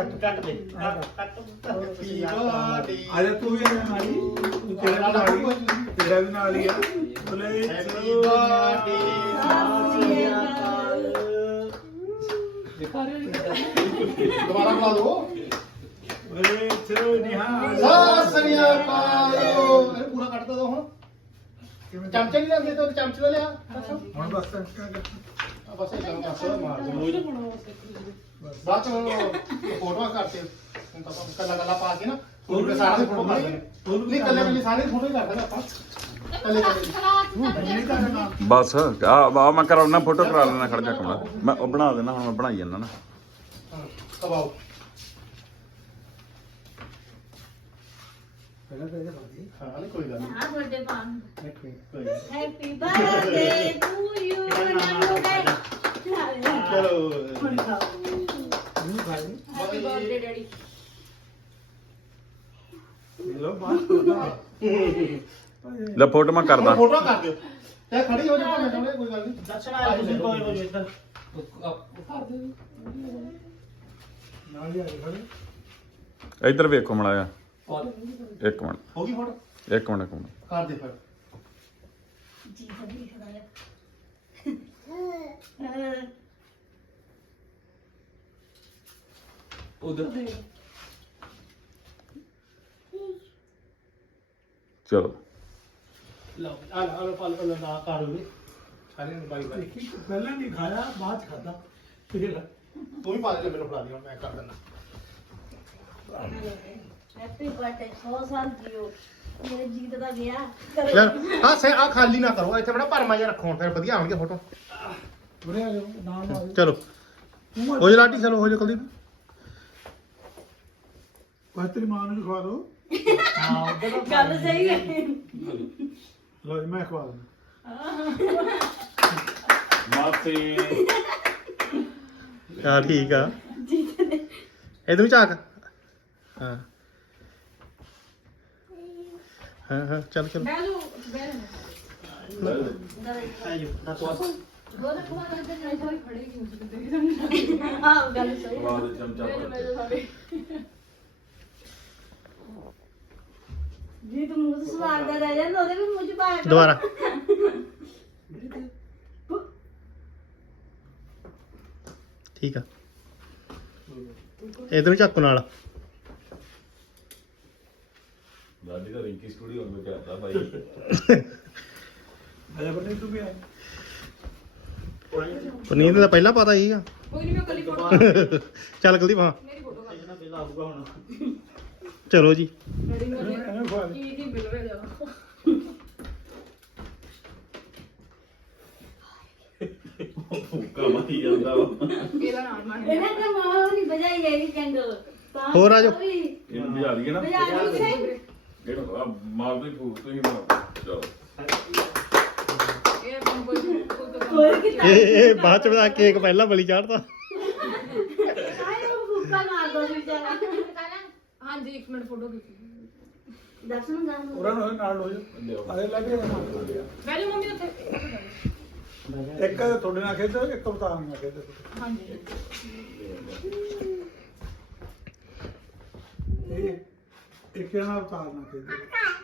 ਕੱਟ ਦੇ ਕੱਟ ਆ ਜਾ ਤੂੰ ਵੀ ਆ ਜਾ ਨਾਲ ਹੀ ਤੂੰ ਤੇਰਾ ਵੀ ਨਾਲ ਹੀ ਤੇਰਾ ਵੀ ਨਾਲ ਹੀ ਆ ਬਲੇ ਹੈਪੀ ਬਰਥਡੇ ਦੁਬਾਰਾ ਬੁਲਾ ਦੋ ਬਲੇ ਚਲੋ ਨਿਹਾਲ ਸਤਿ ਸ੍ਰੀ ਅਕਾਲ ਇਹ ਪੂਰਾ ਕੱਟ ਦੋ ਹੁਣ ਚਮਚੇ ਨਹੀਂ ਲੈਂਦੇ ਤੇ ਚਮਚੇ ਦਾ ਲਿਆ ਹੁਣ ਬਸ ਬਸ ਇਹ ਕੰਮ ਕਰ ਮਾਰ ਬਾਅਦ ਚ ਫੋਟੋਆਂ ਕਰਤੇ ਹੁਣ ਤਾਂ ਕੱਲਾ ਕੱਲਾ ਪਾ ਕੇ ਨਾ ਫੋਟੋ ਸਾਰਾ ਦੀ ਫੋਟੋ ਕਰ ਦੇਣੇ ਨਹੀਂ ਕੱਲੇ ਕੱਲੇ ਸਾਰੇ ਫੋਟੋ ਹੀ ਕਰ ਦੇਣਾ ਆਪਾਂ ਕੱਲੇ ਕੱਲੇ ਬਸ ਆ ਮੈਂ ਕਰਾਉਣਾ ਫੋਟੋ ਕਰਾ ਲੈਣਾ ਖੜ ਜਾ ਕਮਲਾ ਮੈਂ ਉਹ ਬਣਾ ਦੇਣਾ ਹੁਣ ਮੈਂ ਬਣਾਈ ਜਾਂਦਾ ਨਾ ਕਬਾਓ ਪਹਿਲਾਂ ਤਾਂ ਇਹਦੇ ਬਾਦੀ ਹਾਂ ਨਹੀਂ ਕੋਈ ਗੱਲ ਨਹੀਂ ਹਾਂ ਬਰਥਡੇ ਪਾਣ ਕੋਈ ਗੱਲ happy birthday to you Nannu ਦੇ ਚਲੋ ਨਹੀਂ ਭਾਈ ਹੈਪੀ ਬਰਥਡੇ ਡੈਡੀ ਲੋ ਬਾਤ ਲੈ ਫੋਟੋ ਮੈਂ ਕਰਦਾ ਫੋਟੋ ਕਰ ਦਿਓ ਤੇ ਖੜੀ ਹੋ ਜਾ ਭਾਵੇਂ ਥੋੜੇ ਕੋਈ ਗੱਲ ਨਹੀਂ ਦਰਸ਼ਨਾ ਤੁਸੀਂ ਕੋਈ ਹੋ ਜੇ ਇੱਧਰ ਨਾਲ ਹੀ ਆ ਖੜੇ ਇੱਧਰ ਵੇਖੋ ਮਲਾਇਆ ਇੱਕ ਮਿੰਟ ਹੋ ਗਈ ਫੋਟੋ ਇੱਕ ਮਿੰਟ ਇੱਕ ਮਿੰਟ ਕਰ ਦੇ ਫਿਰ ਜੀ ਫੜੀ ਖੜਾਇਆ ਉਧਰ ਚਲੋ ਲਓ ਆ ਪਲ ਨਾ ਕਰ ਵੀ ਸਾਰੇ ਨੂੰ ਬਾਈ ਬਾਈ ਦੇਖੀ ਪਹਿਲਾਂ ਨਹੀਂ ਖਾਇਆ ਬਾਅਦ ਚ ਖਾਦਾ ਫਿਰ ਤੂੰ ਵੀ ਪਾ ਦੇ ਮੈਨੂੰ ਫੜਾ ਦੇ ਮੈਂ ਕਰ ਦਿੰਦਾ ਹੈਪੀ ਬਰਥਡੇ 100 ਸਾਲ ਜੀਓ ਮੇਰੇ ਜੀਤ ਦਾ ਵਿਆਹ ਲੈ ਆ ਖਾਲੀ ਨਾ ਕਰੋ ਇੱਥੇ ਬੜਾ ਭਰਮਾ ਜਿਹਾ ਰੱਖੋ ਫਿਰ ਵਧੀਆ ਆਉਣਗੇ ਫੋਟੋ ਬੁਰੇ ਆ ਜਾਓ ਨਾਲ ਨਾਲ ਚਲੋ ਹੋ ਜਾ ਲਾਟੀ ਚਲੋ ਹੋ ਜਾ ਕੁਲਦੀਪ ਕੋਈ ਤੇਰੀ ਮਾਂ ਨੂੰ ਵੀ ਖਵਾ ਦੋ ਹਾਂ ਉਧਰ ਗੱਲ ਸਹੀ ਹੈ ਲੋ ਜੀ ਮੈਂ ਖਵਾ ਦਿੰਦਾ ਮਾਸੀ ਹਾਂ ਠੀਕ ਆ ਜੀਤ ਨੇ ਇਧਰ ਝਾਕ ਹਾਂ ਹਾਂ ਚੱਲ ਚੱਲ ਬੈਲੂ ਆਜੋ ਦੱਸੋ ਗੋਲ ਖਵਾ ਦੇ ਨਹੀਂ ਸਾਰੀ ਖੜੇਗੀ ਮੁझे ਹਾਂ ਗੱਲ ਸਹੀ ਹੈ ਵਾਹ ਚਮਚਾ ਜੀ ਤੂੰ ਮੂੰਹ ਸਵਾਰ ਦਾ ਰਹਿ ਜਾਂਦਾ ਉਹਦੇ ਵੀ ਮੂੰਹ ਚ ਪਾਇਆ ਕਰੋ। ਦੁਬਾਰਾ ਠੀਕ ਆ ਇਧਰ ਝਾਕੂ ਨਾਲ ਦਾਦੀ ਦਾ ਰਿੰਕੀ ਸਟੂਡੀਓ ਵਿੱਚ ਕਰਦਾ ਭਾਈ ਅਜਾ ਬਣੇ ਤੂੰ ਵੀ ਆ ਪਨੀਰ ਦਾ ਪਹਿਲਾਂ ਪਤਾ ਸੀਗਾ ਕੋਈ ਨਹੀਂ ਮੈਂ ਕੱਲੀ ਫੋਟੋ ਚੱਲ ਕੁਲਦੀਪ ਹਾਂ ਮੇਰੀ ਫੋਟੋ ਕਰ ਇਹਨਾਂ ਬਿੱਲ ਆਊਗਾ ਹੁਣ ਚਲੋ ਜੀ ਡੈਡੀ ਮੇਰੇ ਇਹਨੂੰ ਖਵਾ ਦੇ ਕੀ ਦੀ ਬਿਲ ਵੇ ਜਾ ਫੂਕਾ ਮਾਰੀ ਜਾਂਦਾ ਵਾ ਇਹਦਾ ਨਾਮ ਮਾਰ ਇਹਨਾਂ ਦਾ ਮਾਂ ਨਹੀਂ ਬਜਾਈ ਇਹ ਕੈਂਡਲ ਹੋਰ ਆ ਜਾਓ। ਇਹਨੂੰ ਬੁਝਾ ਲਈਏ ਨਾ ਬਜਾ ਲਈ ਸਹੀ ਇਹਨੂੰ ਮਾਰ ਦੋ ਫੂਕ ਤੁਸੀਂ ਮਾਰੋ ਚਲੋ ਇਹ ਕੋਈ ਇਹ ਬਾਅਦ ਚ ਬਣਾ ਕੇਕ ਪਹਿਲਾਂ ਬਲੀ ਚਾੜਦਾ ਆਏ ਉਹ ਭੁੱਖਾ ਮਾਰ ਦੋ ਵਿਚਾਰਾ ਹਾਂਜੀ 1 ਮਿੰਟ ਫੋਟੋ ਖਿੱਚੀ ਦਰਸ਼ਨ ਗਾਣ ਉਹਨਾਂ ਨੂੰ ਨਾਲ ਹੋ ਜਾ ਅਰੇ ਲੱਗੇ ਵੈਲਿਊ ਮੰਮੀ ਉੱਥੇ ਇੱਕ ਤੁਹਾਡੇ ਨਾਲ ਖੇਡੋ ਇੱਕ ਬਤਾ ਨਾਲ ਖੇਡੋ ਹਾਂਜੀ ਇਹ ਇੱਕ ਨਾਲ ਬਤਾ ਨਾਲ ਖੇਡੋ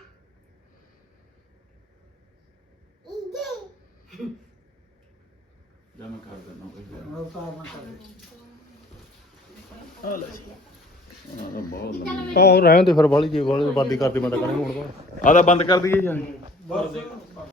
ਜਾਂ ਮੈਂ ਕਰ ਦਿੰਦਾ ਕੋਈ ਨਾਲ ਬਤਾ ਨਾ ਕਰੇ ਬਹੁਤ ਲੰਮੀ ਆਹ ਰਹਿਣ ਦੇ ਫਿਰ ਬਾਲੀ ਜੀ ਬਾਲੀ ਬਾਦੀ ਕਰਦੀ ਮੈਂ ਤਾਂ ਕਰਾਂਗਾ ਹੁਣ ਆਦਾ ਬੰਦ ਕਰ ਦਈਏ ਜਾਂ ਬਸ